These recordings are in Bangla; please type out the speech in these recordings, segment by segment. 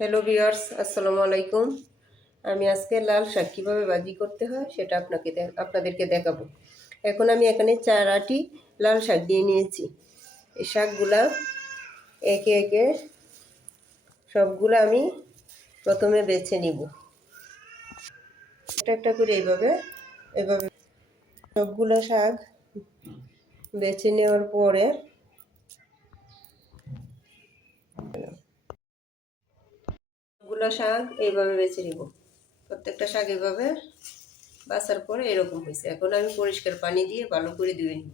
হ্যালো ভিউয়ার্স, আসসালামু আলাইকুম। আমি আজকে লাল শাক কীভাবে ভাজি করতে হয় সেটা আপনাদেরকে দেখাবো। এখন আমি এখানে 4 আটি লাল শাক দিয়ে নিয়েছি। এই শাকগুলা একে একে সবগুলো আমি প্রথমে বেছে নিব। একটা একটা করে এইভাবে সবগুলো শাক বেছে নেওয়ার পরে সবগুলো শাক এইভাবে বেছে নিব। প্রত্যেকটা শাক এইভাবে বাছার পরে এরকম হয়েছে। এখন আমি পরিষ্কার পানি দিয়ে ভালো করে ধুয়ে নিব।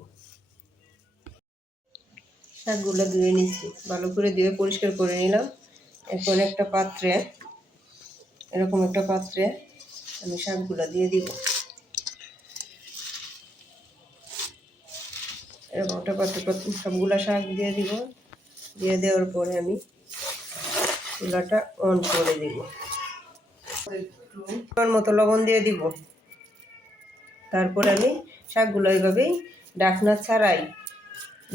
শাকগুলো ধুয়ে নিচ্ছি, ভালো করে ধুয়ে পরিষ্কার করে নিলাম। এখন একটা পাত্রে, এরকম একটা পাত্রে আমি শাকগুলো দিয়ে দিব। এরকম একটা পাত্রে সবগুলা শাক দিয়ে দিব। দিয়ে দেওয়ার পরে আমি চুলাটা অন করে দিব। একটু মতো লবণ দিয়ে দিব। তারপরে আমি শাকগুলো এইভাবেই ঢাকনা ছাড়াই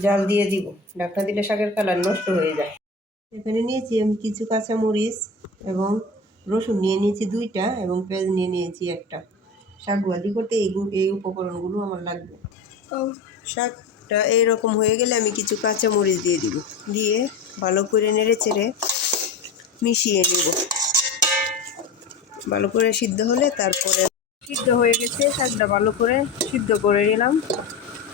জাল দিয়ে দিব। ঢাকনা দিলে শাকের কালার নষ্ট হয়ে যায়। এখানে নিয়েছি আমি কিছু কাঁচামরিচ এবং রসুন নিয়ে নিয়েছি 2টা এবং পেঁয়াজ নিয়ে নিয়েছি 1টা। শাক ভাজি করতে এই উপকরণগুলো আমার লাগবে। শাকটা এইরকম হয়ে গেলে আমি কিছু কাঁচামরিচ দিয়ে দিব। দিয়ে ভালো করে নেড়ে চেড়ে মিশিয়ে নেব। ভালো করে সিদ্ধ হলে তারপরে সিদ্ধ হয়ে গেছে, শাকটা ভালো করে সিদ্ধ করে নিলাম।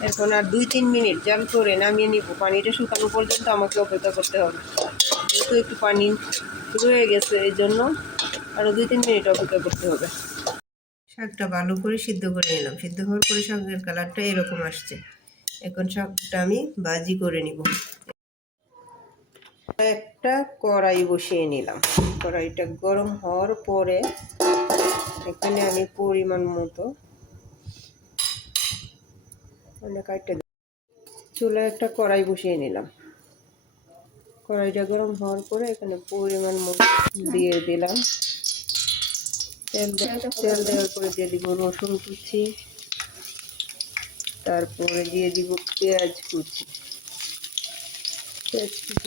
এখন আর 2-3 মিনিট জাল করে নামিয়ে নিব। পানিটা শুকানো পর্যন্ত আমাকে অপেক্ষা করতে হবে। যেহেতু একটু পানি রয়ে গেছে, এই জন্য আরও 2-3 মিনিট অপেক্ষা করতে হবে। শাকটা ভালো করে সিদ্ধ করে নিলাম। সিদ্ধ হওয়ার পরে শাকের কালারটা এরকম আসছে। এখন শাকটা আমি ভাজি করে নিব। একটা কড়াই বসিয়ে নিলাম। কড়াইটা গরম হওয়ার পরে এখানে আমি পরিমাণ মতো চুলায় একটা কড়াই বসিয়ে নিলাম। কড়াইটা গরম হওয়ার পরে এখানে পরিমাণ মতো দিয়ে দিলাম তেল দেওয়ার পরে দিয়ে দিব রসুন কুচি, তারপরে দিয়ে দিব পেঁয়াজ কুচি।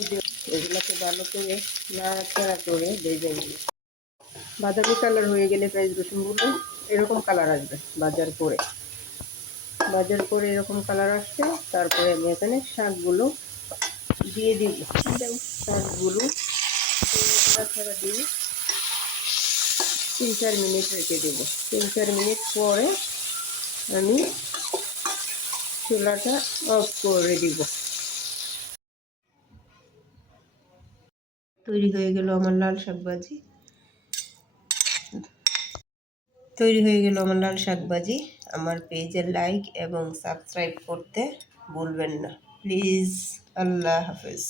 দিয়ে এগুলোকে ভালো করে নাড়াচাড়া করে ভেজে নিব। বাদামি কালার হয়ে গেলে পেঁয়াজ রসুনগুলো এরকম কালার আসবে। ভাজার পরে এরকম কালার আসছে, তারপরে আমি এখানে শাকগুলো দিয়ে দিব। শাকগুলো নাড়াচাড়া দিয়ে 3-4 মিনিট রেখে দেব। 3-4 মিনিট পরে আমি চুলাটা অফ করে দিব। তৈরি হয়ে গেল আমার লাল শাক ভাজি। আমার পেজে লাইক এবং সাবস্ক্রাইব করতে ভুলবেন না প্লিজ। আল্লাহ হাফেজ।